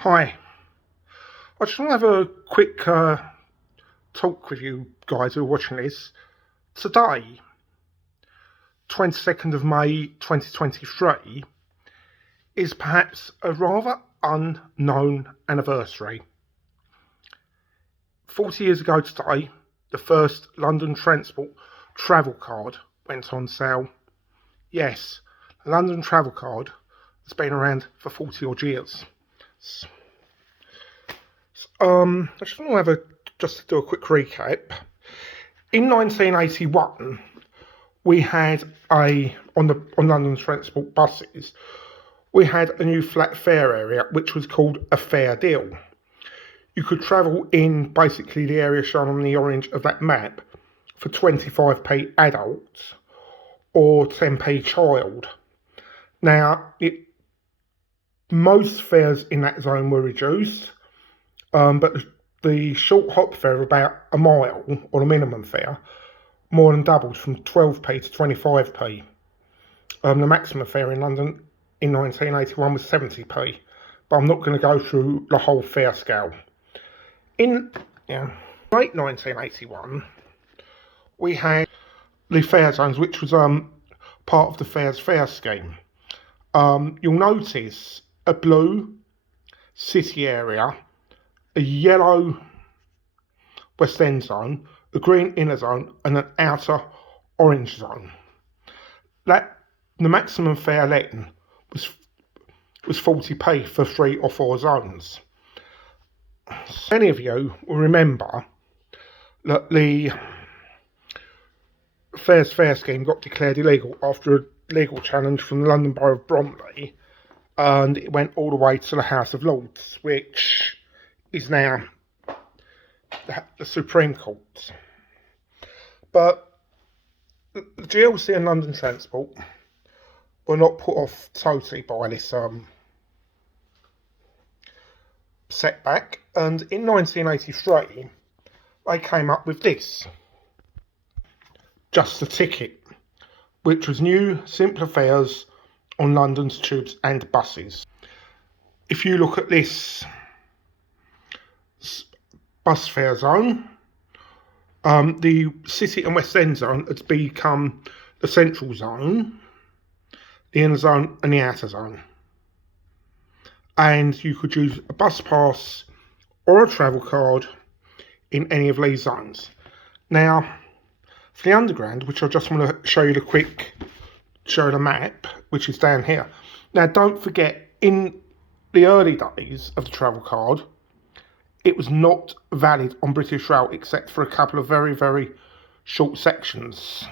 Hi, I just want to have a quick talk with you guys who are watching this. Today, 22nd of May 2023, is perhaps a rather unknown anniversary. 40 years ago today, the first London Transport travel card went on sale. Yes, the London travel card has been around for 40 odd years. I just want to just to do a quick recap. In 1981, we had on London Transport buses, we had a new flat fare area which was called a fair deal. You could travel in basically the area shown on the orange of that map for 25p adults or 10p child. Now, most fares in that zone were reduced, but the short hop fare of about a mile, or the minimum fare, more than doubled from 12p to 25p. The maximum fare in London in 1981 was 70p, but I'm not going to go through the whole fare scale. In late 1981, we had the fare zones, which was part of the fares fare scheme. You'll notice a blue city area, a yellow West End zone, a green inner zone, and an outer orange zone. The maximum fare letting was 40p for 3 or 4 zones. Many of you will remember that the fares fare scheme got declared illegal after a legal challenge from the London Borough of Bromley, and it went all the way to the House of Lords, which is now the Supreme Court. But the GLC and London Transport were not put off totally by this setback, and in 1983 they came up with this, Just a Ticket, which was new, simpler fares on London's tubes and buses. If you look at this bus fare zone, the City and West End zone had become the central zone, the inner zone and the outer zone. And you could use a bus pass or a travel card in any of these zones. Now, for the underground, which I just want to show you the map, which is down here. Now, don't forget, in the early days of the travel card, it was not valid on British Rail except for a couple of very, very short sections,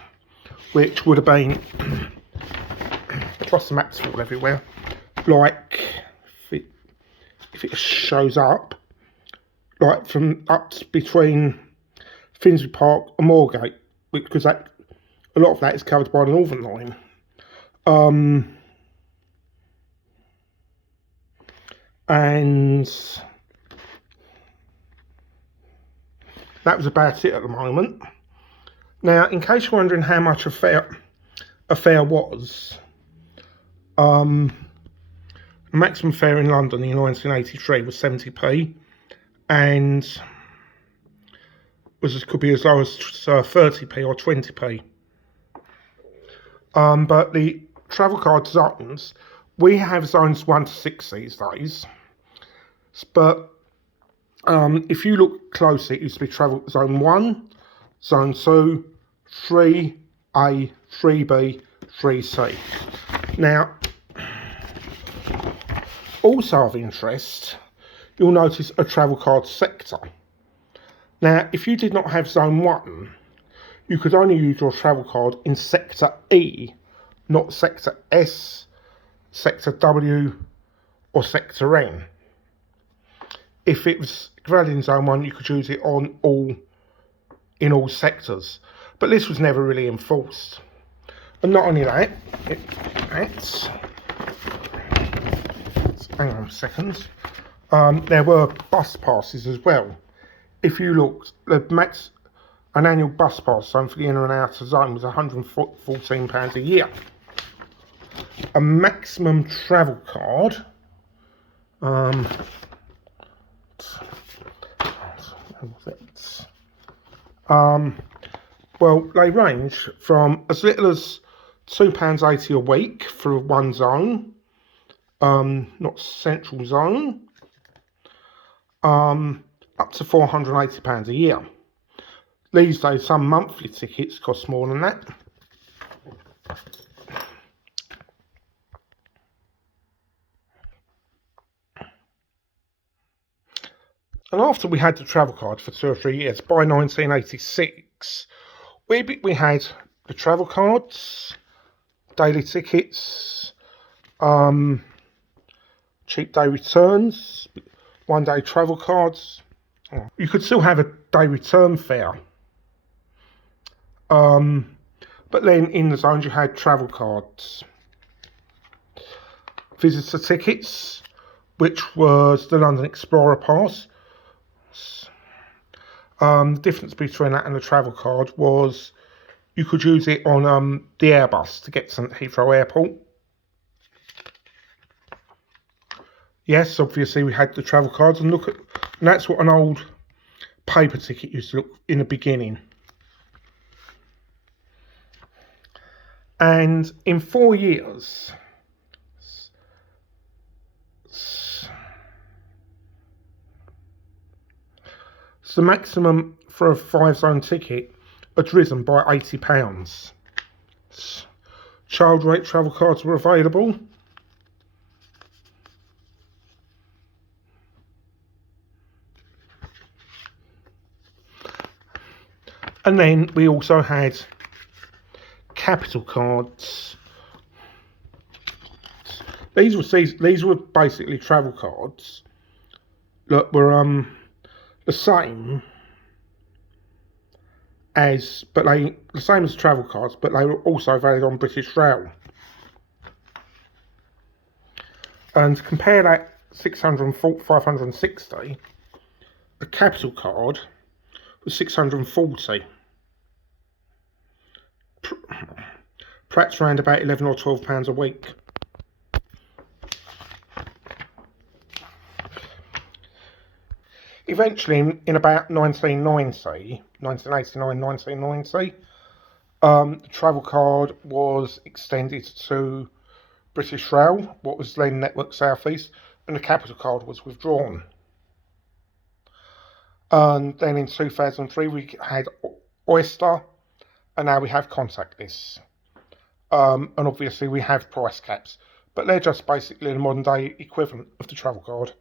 which would have been, trust the maps fall everywhere, like, if it shows up, like from up between Finsbury Park and Moorgate, because a lot of that is covered by the Northern Line. And that was about it at the moment. Now, in case you're wondering how much a fare was, maximum fare in London in 1983 was 70p, and could be as low as 30p or 20p. But the travel card zones, we have zones 1 to 6 these days, but if you look closely, it used to be travel zone 1, zone 2, 3A, 3B, 3C. Now, also of interest, you'll notice a travel card sector. Now, if you did not have zone 1, you could only use your travel card in sector E, not sector S, sector W, or sector N. If it was valid in zone 1, you could use it in all sectors, but this was never really enforced. And not only that, hang on a second, there were bus passes as well. If you looked, an annual bus pass zone for the inner and outer zone was £114 a year. A maximum travel card Well, they range from as little as £2.80 a week for one zone, not central zone, up to £480 a year. These days, some monthly tickets cost more than that. And after we had the travel card for 2 or 3 years, by 1986, we had the travel cards, daily tickets, cheap day returns, 1 day travel cards. You could still have a day return fare. But then in the zones you had travel cards, visitor tickets, which was the London Explorer Pass. The difference between that and the travel card was you could use it on the Airbus to get to Heathrow Airport. Yes, obviously we had the travel cards, and that's what an old paper ticket used to look in the beginning. And in 4 years, the maximum for a 5-zone ticket had risen by £80. Child rate travel cards were available. And then we also had capital cards. These were basically travel cards that were the same as travel cards, but they were also valid on British Rail. And to compare that 560, a capital card was 640. Perhaps around about £11 or £12 a week. Eventually, in about 1989, 1990, the travel card was extended to British Rail, what was then Network South East, and the capital card was withdrawn. And then in 2003, we had Oyster, and now we have contactless. And obviously we have price caps, but they're just basically the modern day equivalent of the travel card.